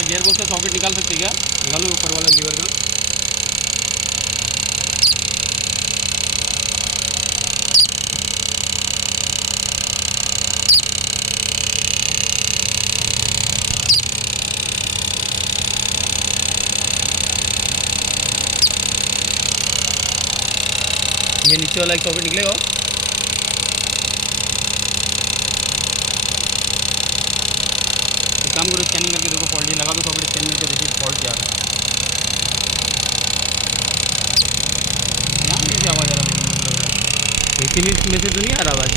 अच्छा gear box का socket निकाल सकते क्या? निकालो ऊपर वाला लीवर का। ये नीचे वाला एक सॉकेट निकलेगा। एक काम करो, स्कैनिंग करके देखो फॉल्ट। ये लगा दो सॉकेट, स्कैन करके देखिए फॉल्ट क्या है। यहाँ कैसे आवाज़ आ रहा है, लेकिन मुझे लग रहा है AC में से तो नहीं आ रहा आवाज़।